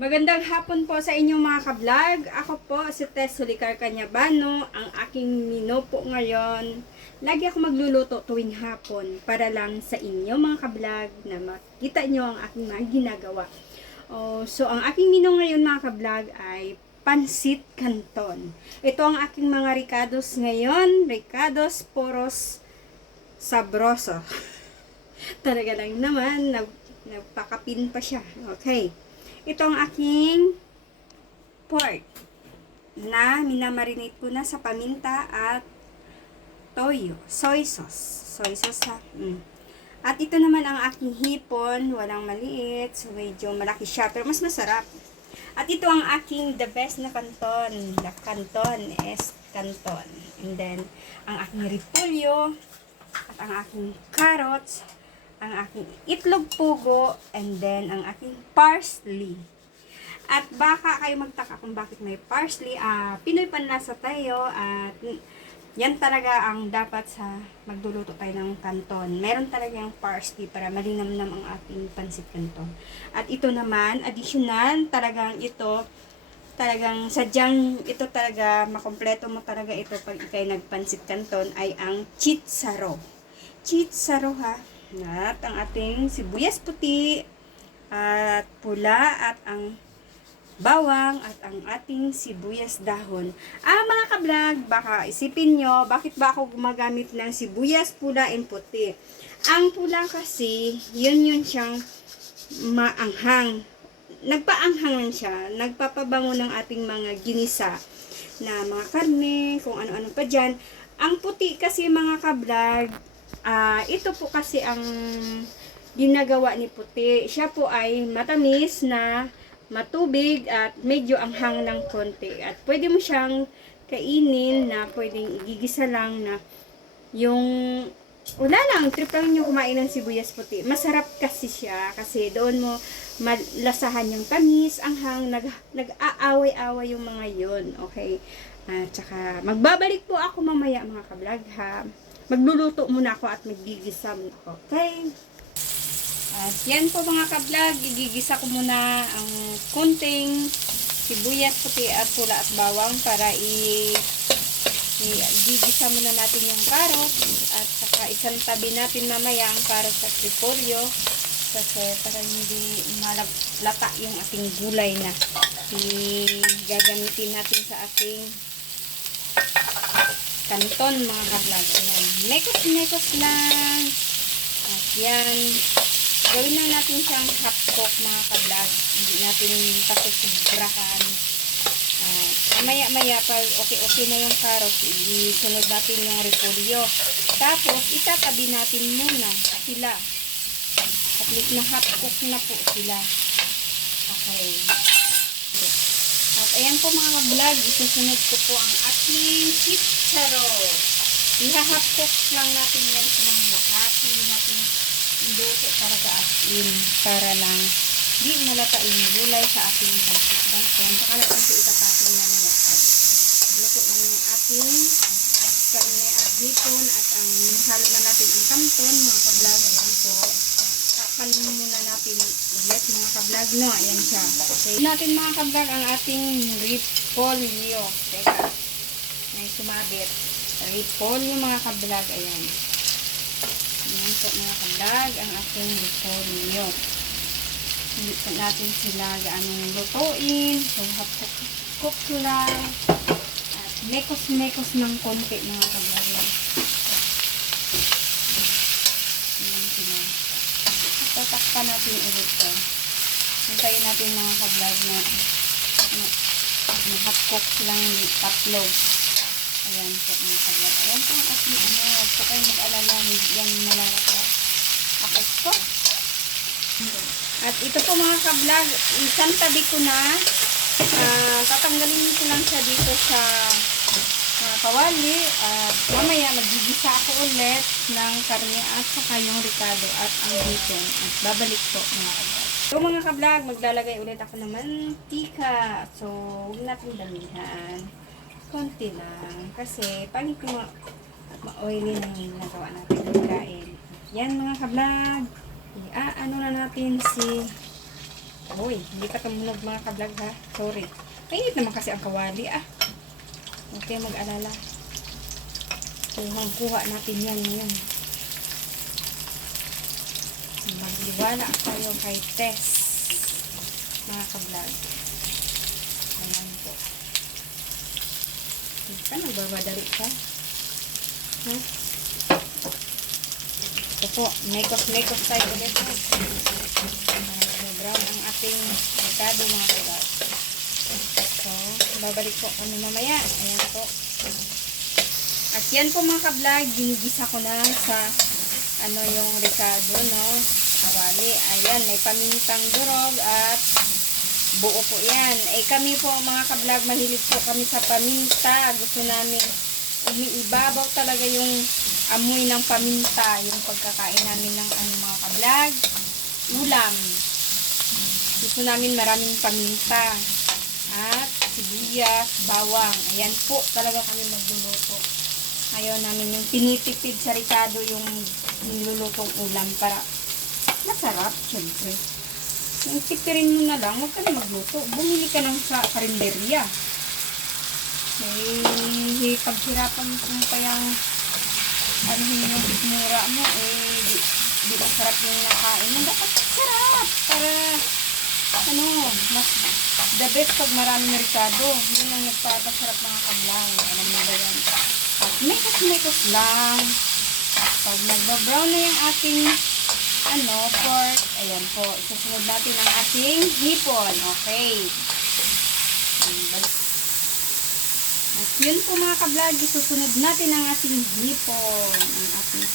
Magandang hapon po sa inyong mga ka-vlog. Ako po si Tess Sulicar Canyabano. Ang aking menu po ngayon. Lagi ako magluluto tuwing hapon para lang sa inyo mga ka-vlog na makita nyo ang aking mga ginagawa. So ang aking menu ngayon mga ka-vlog ay pansit canton. Ito ang aking mga ricados ngayon. Ricados poros sabroso. Talaga lang naman, nagpakapin pa siya. Okay. Ito ang aking pork na minamarinate ko na sa paminta at toyo, soy sauce. Soy sauce ha. At ito naman ang aking hipon, walang maliit, so medyo malaki siya, pero mas masarap. At ito ang aking the best na canton. The canton is canton. And then, ang aking repolyo, at ang aking carrots, ang aking itlog pugo, and then ang aking parsley. At baka kayo magtaka kung bakit may parsley. Pinoy panlasa tayo at yan talaga ang dapat sa magluluto tayo ng canton. Meron talagang parsley para malinamnam ang ating pansit canton. At ito naman, additional, talagang ito, talagang sadyang ito talaga, makompleto mo talaga ito pag ikay nagpansit canton ay ang chitsaro. Chitsaro ha. At ang ating sibuyas puti at pula at ang bawang at ang ating sibuyas dahon. Mga ka-vlog, baka isipin nyo, bakit ba ako gumagamit ng sibuyas pula and puti? Ang pula kasi, yun siyang maanghang. Nagpaanghang lang siya, nagpapabango ng ating mga ginisa na mga karne, kung ano-ano pa dyan. Ang puti kasi mga ka-vlog, ito po kasi ang ginagawa ni puti. Siya po ay matamis na matubig at medyo anghang ng konti. At pwede mo siyang kainin na pwedeng igigisa lang na yung wala lang, trip lang nyo kumain ng sibuyas puti. Masarap kasi siya kasi doon mo malasahan yung tamis, anghang, nag-aaway-away yung mga yun. Okay? At saka magbabalik po ako mamaya mga ka-vlog ha. Magluluto muna ako at magigisa muna ako. Okay? At yan po mga ka-vlog, igigisa ko muna ang kunting sibuyas, puti at pula at bawang para igigisa muna natin yung carrot at saka isang tabi natin mamaya ang carrot at repolyo kasi para hindi malata yung ating gulay na gagamitin natin sa ating canton mga ka-vlog. Ayan. Mekos-mekos lang. At yan. Gawin lang natin siyang half cook mga ka-vlog. Hindi natin pasusubrahan. Maya-maya pag okay na yung carrots, isunod natin yung repolyo. Tapos, itatabi natin muna sila. At least na half cook na po sila. Okay. At ayan po mga ka-vlog, isusunod ko po ang ating chitsaro. Iha-half cook lang natin yan silang lahat. Hindi natin iluto talaga as in para lang di malata yung gulay sa ating pansit canton. Saka lang po itatapin na niya at luto na yung ating karne at hipon at ang halo na natin ang canton mga ka-vlog. Ayan po. Takpan muna natin ulit mga ka-vlog. No, ayan siya. Okay. Natin mga ka-vlog ang ating repolyo. Teka, may sumabit. Repolyo mga ka-vlog. Ayan. Ayan po mga ka-vlog ang ating repolyo. Hindi po natin sila gaanong lutuin. So, cook lang. At mekos-mekos ng konti mga ka-vlog. Ayan sila. Tatakpan natin ulit ito. Hintayin natin mga ka-vlog na hot cook lang tatlo. Ayan po mga ka-vlog. Ayan po ang ating huwag po kayo mag-alala. Yan malalaka. Ako po. At ito po mga ka-vlog, isang tabi ko na. Tatanggalin ko lang siya dito sa kawali. At mamaya magigisa ako ulit ng karne at saka yung ricado at ang hipon. At babalik po mga ka-vlog. So mga ka-vlog, maglalagay ulit ako ng mantika. So huwag natin damihan. Konti lang. Kasi pangit yung ma-oily na yung nagawa natin ng kain. Yan mga ka-vlog. Ano na natin si Uy, hindi pa tumunog mga ka-vlog ha. Sorry. Mainit naman kasi ang kawali ah. Okay, mag-alala. Kuha natin yan ngayon. Magliwala tayo kay Tess. Mga ka-vlog. Ayan po. Hindi ka, nagbabadali ka. Ha? Ito po, make-off tayo ulit. Brown ang ating merkado mga ka-vlog. So, babalik po kami mamaya. Ayan po. At yan po mga ka-vlog, ginigisa ko na sa yung ricado, no? Awali. Ayan, may pamintang durog at buo po yan. Kami po mga ka-vlog, mahilig po kami sa paminta. Gusto namin umiibabaw talaga yung amoy ng paminta, yung pagkakain namin ng mga ka-vlog. Ulam. Gusto namin maraming paminta. At sibuyas, bawang. Ayan po talaga kami magluluto. Ayaw namin yung tinitipid sa ricado yung nilulutong ulam para masarap, syempre. Yung tipirin mo na lang, huwag ka na magluto. Bumili ka ng sa karinderya. Paghirapan mo pa yung yung mura mo, di masarap yung nakain mo. Dapat sarap para mas the best pag maraming ricado. Yun ang nagpapasarap mga kablang. Alam mo ba yan? At mekos lang. At pag nagba-brown na yung ating pork, ayan po, isusunod natin ang ating hipon. Okay. At yun po mga kablag, isusunod natin ang ating hipon. Ang ating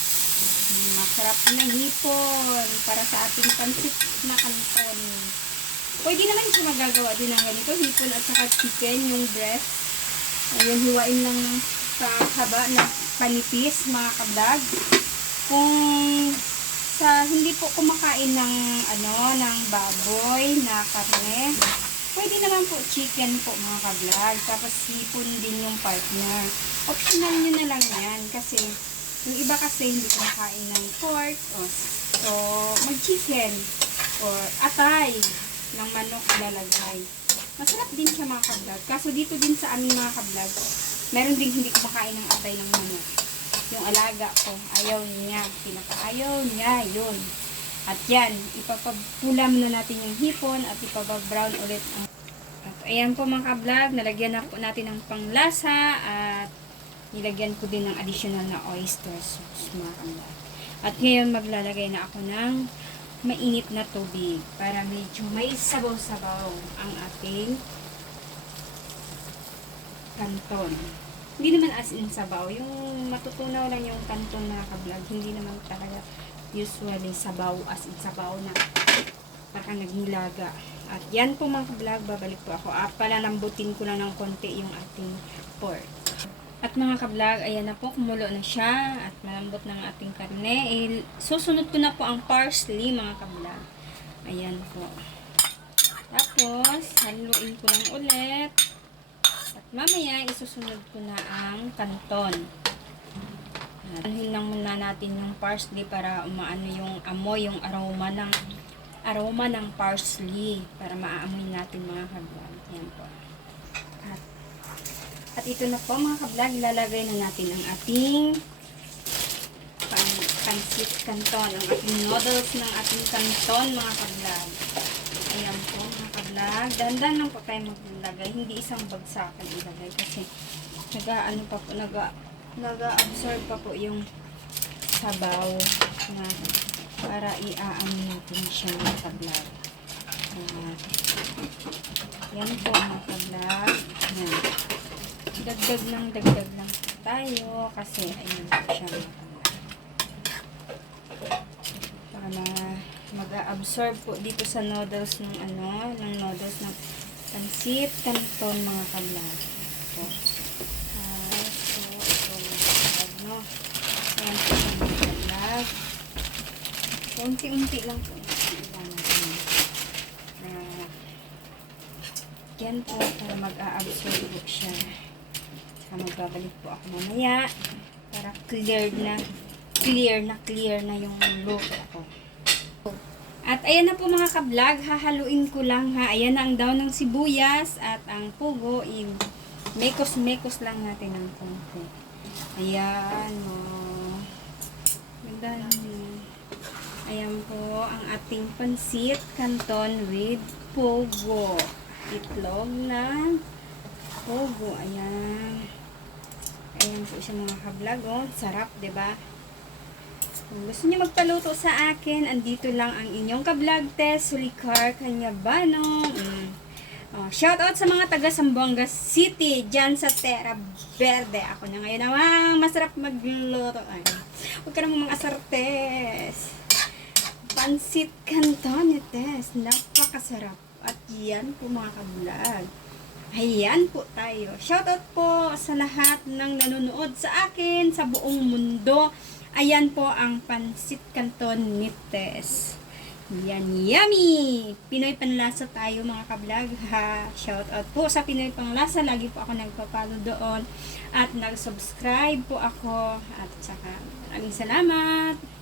masarap na hipon para sa ating pansit na kanton. Pwede naman siya magagawa din ng ganito, hipon at saka chicken, yung breast. Ayun, hiwain lang sa haba na panipis mga kablag. Kung hindi po kumakain ng ng baboy na karne, pwede naman po chicken po mga kablag. Tapos hipon din yung partner. Optional nyo na lang yan kasi yung iba kasi hindi kumakain ng pork. So mag-chicken or atay ng manok ilalagay. Masarap din siya mga kablag. Kaso dito din sa aming mga kablag, meron din hindi kumakain ng atay ng manok. Yung alaga ko, ayaw niya. Pinakaayaw niya, yun. At yan, ipapapulam na natin yung hipon at ipababrown ulit. At ayan po mga kablag, nalagyan na po natin ng panglasa at nilagyan ko din ng additional na oyster sauce mga kablag. At ngayon maglalagay na ako ng mainit na tubig para medyo may sabaw-sabaw ang ating kanton. Hindi naman as in sabaw, yung matutunaw lang yung kanton na ka-vlog. Hindi naman talaga usually sabaw as in sabaw na parang nagnilaga. At yan po mga ka-vlog, babalik po ako. Palalambutin ko lang ng konti yung ating pork. At mga ka-vlog, ayan na po, kumulo na siya at malambot na ang ating karne. Susunod ko na po ang parsley mga ka-vlog. Ayan po. Tapos, haluin ko lang ulit. At mamaya, isusunod ko na ang kanton. Anuhin lang muna natin yung parsley para umaano yung amoy, yung aroma ng parsley para maaamoy natin mga ka-vlog. Ayan po. At ito na po mga ka-vlog, ilalagay na natin ang ating pansit kanton, ang ating noodles ng ating kanton mga ka-vlog. Ayan po mga ka-vlog. Dandan lang po tayo maglagay, hindi isang bagsakan ilagay kasi nag-absorb pa po yung sabaw na para iaano natin siya mga ka-vlog. Yan po mga ka-vlog. Yan. Dagdag lang tayo kasi ayun po siya mga ka-vlog. Para mag-absorb po dito sa noodles ng noodles ng pansit canton mga ka-vlog. So, ito no. Ayan po mga ka-vlog. Unti-unti lang po. Yan po para mag-a-absorb po siya. Saka magbabalik po ako mamaya para clear na yung luto ko. At ayan na po mga ka-vlog, hahaluin ko lang ha. Ayan na ang daon ng sibuyas at ang pugo. Mekos-mekos lang natin ng konti. Ayan o. Ganda naman. Ayan po ang ating pansit canton with pugo. Itlog na pugo. Ayan. Ayan po siya mga ka-vlog o. Sarap, diba? Kung gusto niyo magpaluto sa akin, andito lang ang inyong ka-vlog Tess Sulicar Canyabano. Shout out sa mga taga Zamboanga City, dyan sa Terra Verde. Ako na ngayon namang masarap magluto. Ay, huwag ka namang mga asartes. Pansit Canton Tess, napakasarap. At yan po mga ka-vlog. Ayan po tayo. Shout out po sa lahat ng nanonood sa akin sa buong mundo. Ayan po ang pansit canton ni Tess. Yan, yummy! Pinoy Panlasa tayo mga ka-vlog ha. Shout out po sa Pinoy Panlasa. Lagi po ako nagpapalo doon. At nag-subscribe po ako. At saka maraming salamat.